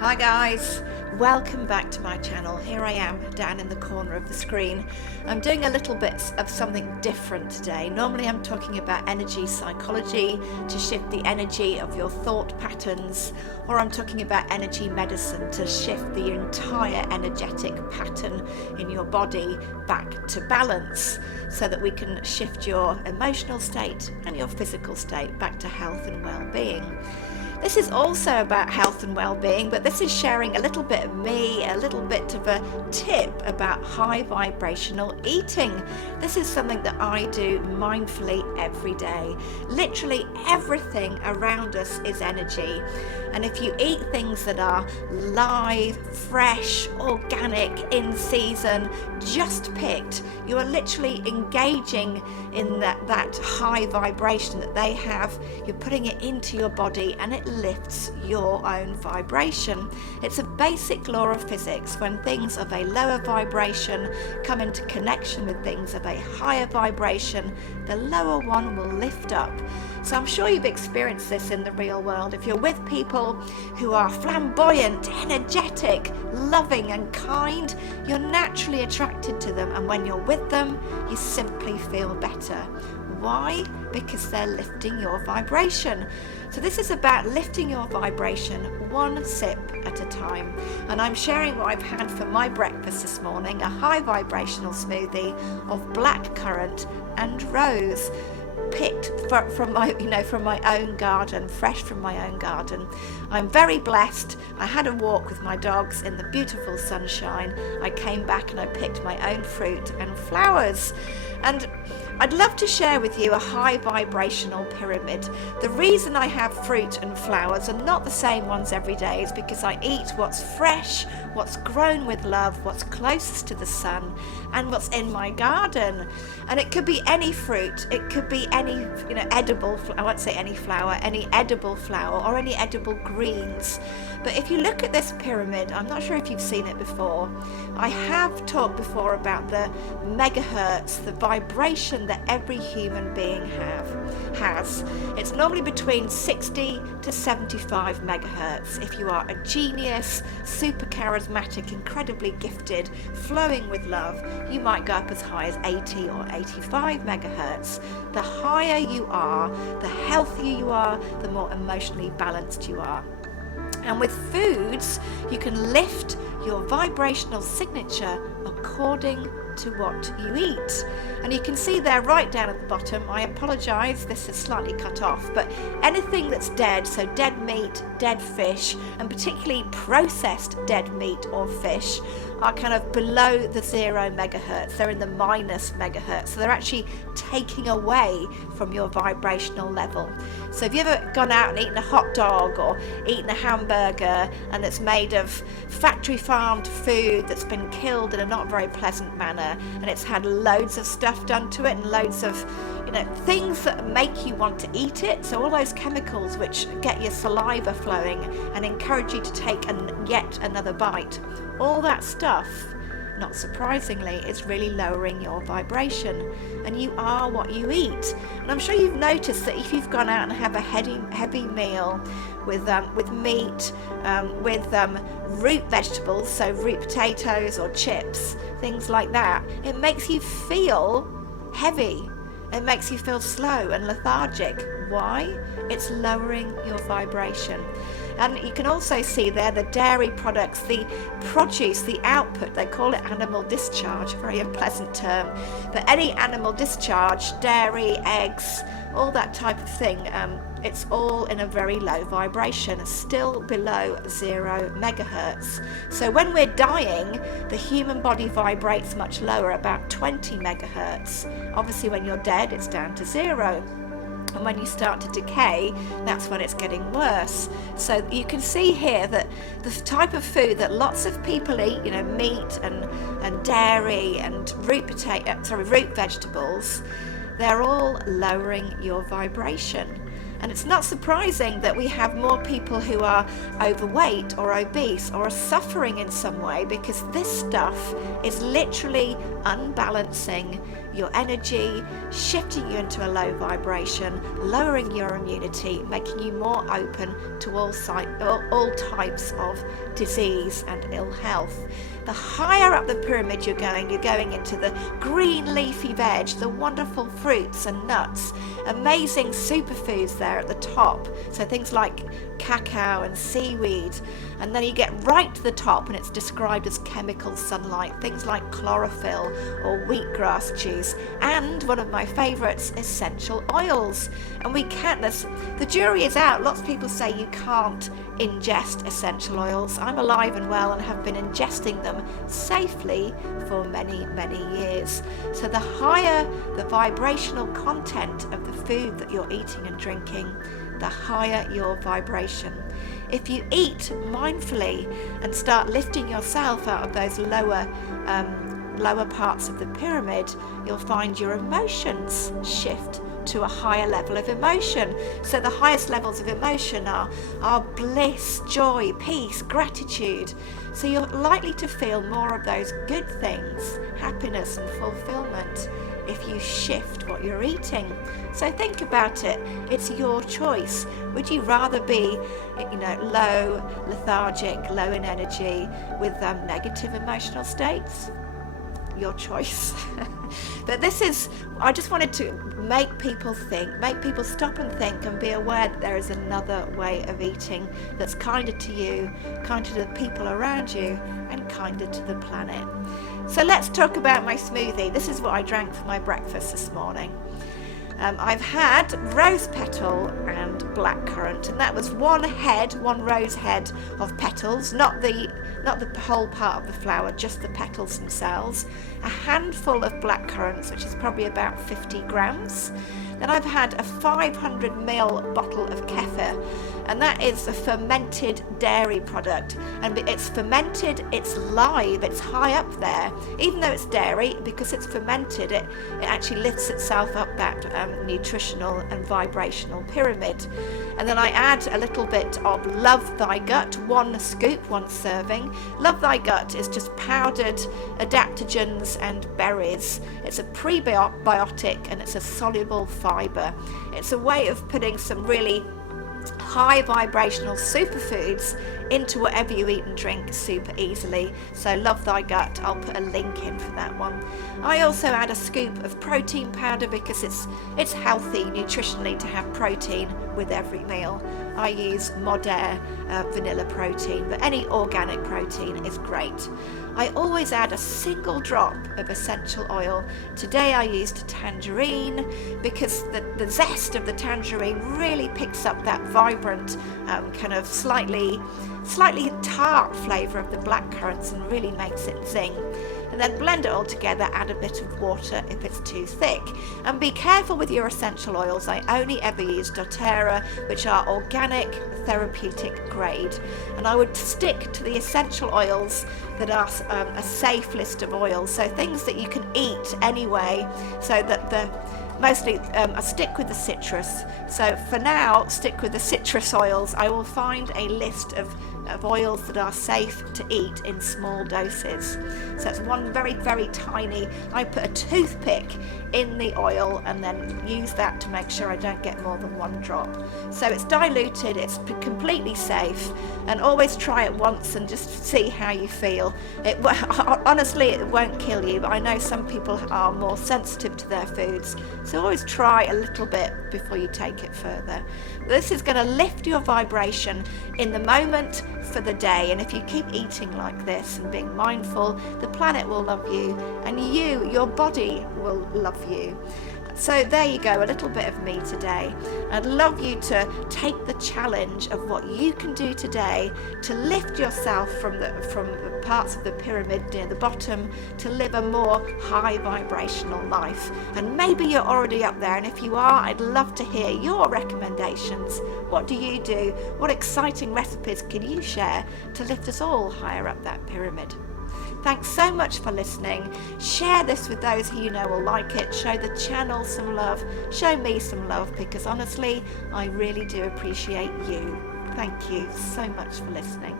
Hi guys, welcome back to my channel. Here I am down in the corner of the screen. I'm doing a little bit of something different today. Normally I'm talking about energy psychology to shift the energy of your thought patterns, or I'm talking about energy medicine to shift the entire energetic pattern in your body back to balance so that we can shift your emotional state and your physical state back to health and well-being. This is also about health and well-being, but this is sharing a little bit of me, a little bit of a tip about high vibrational eating. This is something that I do mindfully every day. Literally everything around us is energy. And if you eat things that are live, fresh, organic, in season, just picked, you are literally engaging in that high vibration that they have. You're putting it into your body and it lifts your own vibration. It's a basic law of physics. When things of a lower vibration come into connection with things of a higher vibration, the lower one will lift up. So I'm sure you've experienced this in the real world. If you're with people who are flamboyant, energetic, loving and kind, you're naturally attracted to them, and when you're with them, you simply feel better. Why? Because they're lifting your vibration. So this is about lifting your vibration one sip at a time. And I'm sharing what I've had for my breakfast this morning, a high vibrational smoothie of blackcurrant and rose, picked from my own garden, fresh from my own garden. I'm very blessed. I had a walk with my dogs in the beautiful sunshine. I came back and I picked my own fruit and flowers. And I'd love to share with you a high vibrational pyramid. The reason I have fruit and flowers and not the same ones every day is because I eat what's fresh, what's grown with love, what's closest to the sun, and what's in my garden. And it could be any fruit, it could be any edible, I won't say any flower, any edible flower or any edible greens. But if you look at this pyramid, I'm not sure if you've seen it before. I have talked before about the megahertz, the vibration that every human being has. It's normally between 60 to 75 megahertz. If you are a genius, super charismatic, incredibly gifted, flowing with love, you might go up as high as 80 or 85 megahertz. The higher you are, the healthier you are, the more emotionally balanced you are. And with foods, you can lift your vibrational signature according to what you eat. And you can see there right down at the bottom, I apologize, this is slightly cut off, but anything that's dead, so dead meat, dead fish, and particularly processed dead meat or fish, are kind of below the 0 megahertz. They're in the minus megahertz, so they're actually taking away from your vibrational level. So have you ever gone out and eaten a hot dog or eaten a hamburger and it's made of factory farmed food that's been killed in a not very pleasant manner, and it's had loads of stuff done to it and loads of things that make you want to eat it, so all those chemicals which get your saliva flowing and encourage you to take yet another bite, all that stuff, not surprisingly, is really lowering your vibration. And you are what you eat. And I'm sure you've noticed that if you've gone out and have a heavy meal with meat, with root vegetables, so root potatoes or chips, things like that, it makes you feel heavy. It makes you feel slow and lethargic. Why? It's lowering your vibration. And you can also see there the dairy products, the produce, the output, they call it animal discharge, very unpleasant term, but any animal discharge, dairy, eggs, all that type of thing, it's all in a very low vibration, still below 0 megahertz. So when we're dying, the human body vibrates much lower, about 20 megahertz. Obviously when you're dead, it's down to 0. And when you start to decay, that's when it's getting worse. So you can see here that the type of food that lots of people eat, meat and dairy and root vegetables, they're all lowering your vibration. And it's not surprising that we have more people who are overweight or obese or are suffering in some way, because this stuff is literally unbalancing your energy, shifting you into a low vibration, lowering your immunity, making you more open to all types of disease and ill health. The higher up the pyramid you're going into the green leafy veg, the wonderful fruits and nuts, amazing superfoods there at the top. So things like cacao and seaweed. And then you get right to the top and it's described as chemical sunlight, things like chlorophyll or wheatgrass juice, and one of my favourites, essential oils. And the jury is out. Lots of people say you can't ingest essential oils. I'm alive and well and have been ingesting them safely for many, many years. So the higher the vibrational content of the food that you're eating and drinking, the higher your vibration. If you eat mindfully and start lifting yourself out of those lower parts of the pyramid, you'll find your emotions shift to a higher level of emotion. So the highest levels of emotion are bliss, joy, peace, gratitude. So you're likely to feel more of those good things, happiness and fulfillment, if you shift what you're eating. So think about it. It's your choice. Would you rather be, low, lethargic, low in energy with negative emotional states? Your choice. But I just wanted to make people think, make people stop and think and be aware that there is another way of eating that's kinder to you, kinder to the people around you, and kinder to the planet. So let's talk about my smoothie. This is what I drank for my breakfast this morning. I've had rose petal and blackcurrant, and that was one rose head of petals, not the whole part of the flower, just the petals themselves. A handful of blackcurrants, which is probably about 50 grams. Then I've had a 500 ml bottle of kefir, and that is a fermented dairy product, and it's fermented, it's live, it's high up there. Even though it's dairy, because it's fermented, it actually lifts itself up that nutritional and vibrational pyramid. And then I add a little bit of Love Thy Gut, 1 scoop, 1 serving. Love Thy Gut is just powdered adaptogens and berries. It's a prebiotic and it's a soluble fibre. It's a way of putting some really high vibrational superfoods into whatever you eat and drink super easily. So Love Thy Gut, I'll put a link in for that one. I also add a scoop of protein powder because it's healthy nutritionally to have protein with every meal. I use Modere vanilla protein, but any organic protein is great. I always add a single drop of essential oil. Today I used tangerine because the zest of the tangerine really picks up that vibrant, kind of slightly tart flavour of the blackcurrants and really makes it zing. And then blend it all together, add a bit of water if it's too thick. And be careful with your essential oils. I only ever use doTERRA, which are organic, therapeutic grade. And I would stick to the essential oils that are a safe list of oils. So things that you can eat anyway, so that mostly I stick with the citrus. So for now, stick with the citrus oils. I will find a list of oils that are safe to eat in small doses. So it's one very, very tiny, I put a toothpick in the oil and then use that to make sure I don't get more than 1 drop. So it's diluted, it's completely safe, and always try it once and just see how you feel. Honestly, it won't kill you, but I know some people are more sensitive to their foods, so always try a little bit before you take it further. This is going to lift your vibration in the moment for the day, and if you keep eating like this and being mindful, the planet will love you and your body will love you. So there you go, a little bit of me today. I'd love you to take the challenge of what you can do today to lift yourself from the parts of the pyramid near the bottom to live a more high vibrational life. And maybe you're already up there, and if you are, I'd love to hear your recommendations. What do you do? What exciting recipes can you share to lift us all higher up that pyramid? Thanks so much for listening. Share this with those who you know will like it. Show the channel some love. Show me some love, because honestly, I really do appreciate you. Thank you so much for listening.